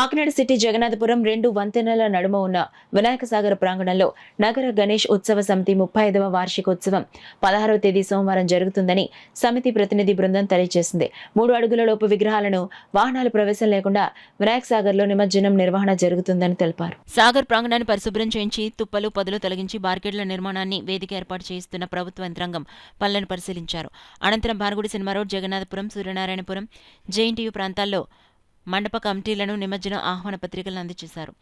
Kakinada city Jagannathapuram 2 వంతెనల నడుమ ఉన్న వినాయక సాగర ప్రాంగణంలో నగర గణేష్ ఉత్సవ సమితి 35వ వార్షికోత్సవం 16వ తేదీ సోమవారం జరుగుతుందని సమితి ప్రతినిధి బృందం తెలియజేసింది. 3 అడుగుల లోపు విగ్రహాలను వాహనాల ప్రవేశం లేకుండా వినాయక సాగర్లో నిమజ్జనం నిర్వహణ జరుగుతుందని తెలిపారు. సాగర్ ప్రాంగణాన్ని పరిశుభ్రం చేయించి తుప్పలు పొదలు తొలగించి బార్కెట్ల నిర్మాణాన్ని వేదిక ఏర్పాటు చేయిస్తున్న ప్రభుత్వ యంత్రాంగం పనులను పరిశీలించారు. అనంతరం Bhanugudi cinema road, Jagannathapuram, Suryanarayanapuram, JNTU ప్రాంతాల్లో మండప కమిటీలను నిమజ్జనం ఆహ్వాన పత్రికలను అందజేశారు.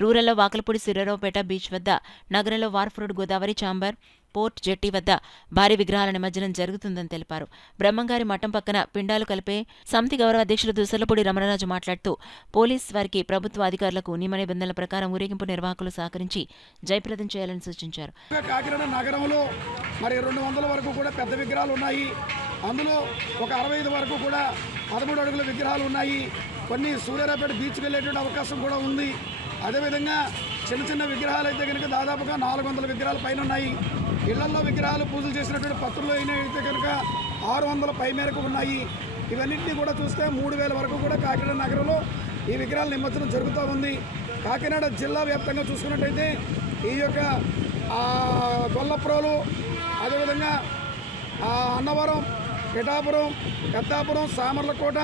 రూరల్లో వాకలపూడి, సూర్యారావుపేట బీచ్ వద్ద, నగరంలో wharf road, Godavari, chamber, port jetty వద్ద భారీ విగ్రహాల నిమజ్జనం జరుగుతుందని తెలిపారు. బ్రహ్మంగారి మఠం పక్కన పిండాలు కలిపే సమితి గౌరవ అధ్యక్షులు దుసలపూడి రమణరాజు మాట్లాడుతూ పోలీస్ వారికి, ప్రభుత్వ అధికారులకు నియమ నిబంధనల ప్రకారం ఊరేగింపు నిర్వాహకులు సహకరించి జయప్రదం చేయాలని సూచించారు. కాకినాడ నగరంలో మరి 200 వరకు కూడా పెద్ద విగ్రహాలు ఉన్నాయి. అందులో ఒక 65 వరకు కూడా 13 అడుగుల విగ్రహాలు ఉన్నాయి. కొన్ని సూర్యారావుపేట బీచ్కి వెళ్ళేటువంటి అవకాశం కూడా ఉంది. అదేవిధంగా చిన్న చిన్న విగ్రహాలు అయితే కనుక దాదాపుగా 400 విగ్రహాల పైన ఉన్నాయి. ఇళ్లలో విగ్రహాలు పూజలు చేసినటువంటి పత్రులు అయితే కనుక 600 పై మేరకు ఉన్నాయి. ఇవన్నింటినీ కూడా చూస్తే 3000 వరకు కూడా కాకినాడ నగరంలో ఈ విగ్రహాల నిమజ్జనం జరుగుతూ ఉంది. కాకినాడ జిల్లా వ్యాప్తంగా చూసుకున్నట్టయితే ఈ యొక్క గొల్లప్రోలు, అదేవిధంగా అన్నవరం, పిఠాపురం, పెద్దాపురం, సామర్లకోట,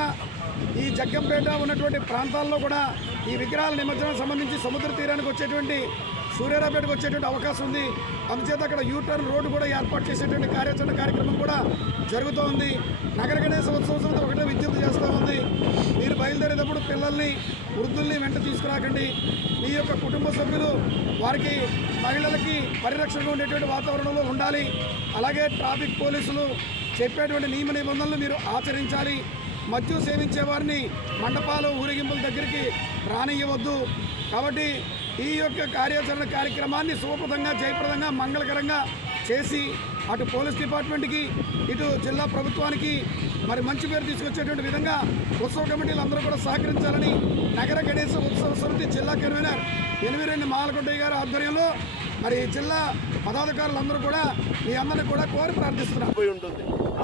ఈ జగ్గంపేట ఉన్నటువంటి ప్రాంతాల్లో కూడా ఈ విగ్రహాల నిమజ్జనం సంబంధించి సముద్ర తీరానికి వచ్చేటువంటి సూర్యారావుపేటకు వచ్చేటువంటి అవకాశం ఉంది. అందుచేత అక్కడ యూటర్న్ రోడ్డు కూడా ఏర్పాటు చేసేటువంటి కార్యక్రమం కూడా జరుగుతూ ఉంది. నగర గణేశ ఉత్సవం ఒకటే విజ్ఞప్తి చేస్తూ ఉంది, మీరు బయలుదేరేటప్పుడు పిల్లల్ని, వృద్ధుల్ని వెంట తీసుకురాకండి. మీ యొక్క కుటుంబ సభ్యులు వారికి, మహిళలకి పరిరక్షణగా ఉండేటువంటి వాతావరణంలో ఉండాలి. అలాగే ట్రాఫిక్ పోలీసులు చెప్పేటువంటి నియమ నిబంధనలు మీరు ఆచరించాలి. మద్యం సేవించే వారిని మండపాలు, ఊరేగింపుల దగ్గరికి రానియవద్దు. కాబట్టి ఈ యొక్క కార్యాచరణ సుఖప్రదంగా, జయప్రదంగా, మంగళకరంగా చేసి అటు పోలీస్ డిపార్ట్మెంట్కి, ఇటు జిల్లా ప్రభుత్వానికి మరి మంచి పేరు తీసుకొచ్చేటువంటి విధంగా ఉత్సవ కమిటీలు అందరూ కూడా సహకరించాలని నగర గణేశ ఉత్సవ సమితి జిల్లా కన్వీనర్ ఎనిమిరెడ్డి మాలకొండయ్య గారి ఆధ్వర్యంలో మరి జిల్లా పదాధికారులందరూ కూడా మీ అందరినీ కూడా కోరి ప్రార్థిస్తున్నారు.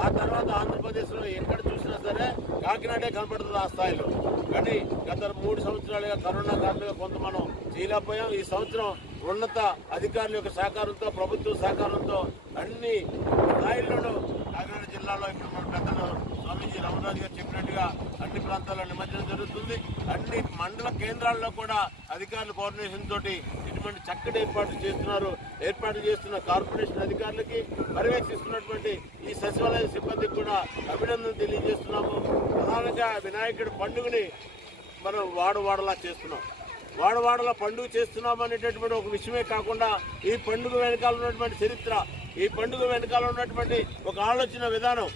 ఆ తర్వాత ఆంధ్రప్రదేశ్లో ఎక్కడ చూసినా సరే కాకినాడే కనపడుతుంది ఆ స్థాయిలో. కానీ గత 3 సంవత్సరాలుగా కరోనా కారణంగా కొంత మనం చేయలేకపోయాం. ఈ సంవత్సరం ఉన్నత అధికారుల యొక్క సహకారంతో, ప్రభుత్వ సహకారంతో అన్ని స్థాయిల్లోనూ కాకినాడ జిల్లాలో ఇప్పుడు మన పెద్దలు స్వామీజీ రమణరాజు గారు చెప్పినట్టుగా అన్ని ప్రాంతాల్లో నిమజ్జనం జరుగుతుంది. అన్ని మండల కేంద్రాల్లో కూడా అధికారుల కోఆర్డినేషన్ తోటి ఇటువంటి చక్కటి ఏర్పాటు చేస్తున్న కార్పొరేషన్ అధికారులకి, పర్యవేక్షిస్తున్నటువంటి ఈ సచివాలయ సిబ్బందికి కూడా అభినందనలు తెలియజేస్తున్నాము. ప్రధానంగా వినాయకుడి పండుగని మనం వాడవాడలా చేస్తున్నాం. వాడవాడలా పండుగ చేస్తున్నాం అనేటటువంటి ఒక విషయమే కాకుండా ఈ పండుగ వెనకాల ఉన్నటువంటి చరిత్ర, ఈ పండుగ వెనకాల ఉన్నటువంటి ఒక ఆలోచన విధానం,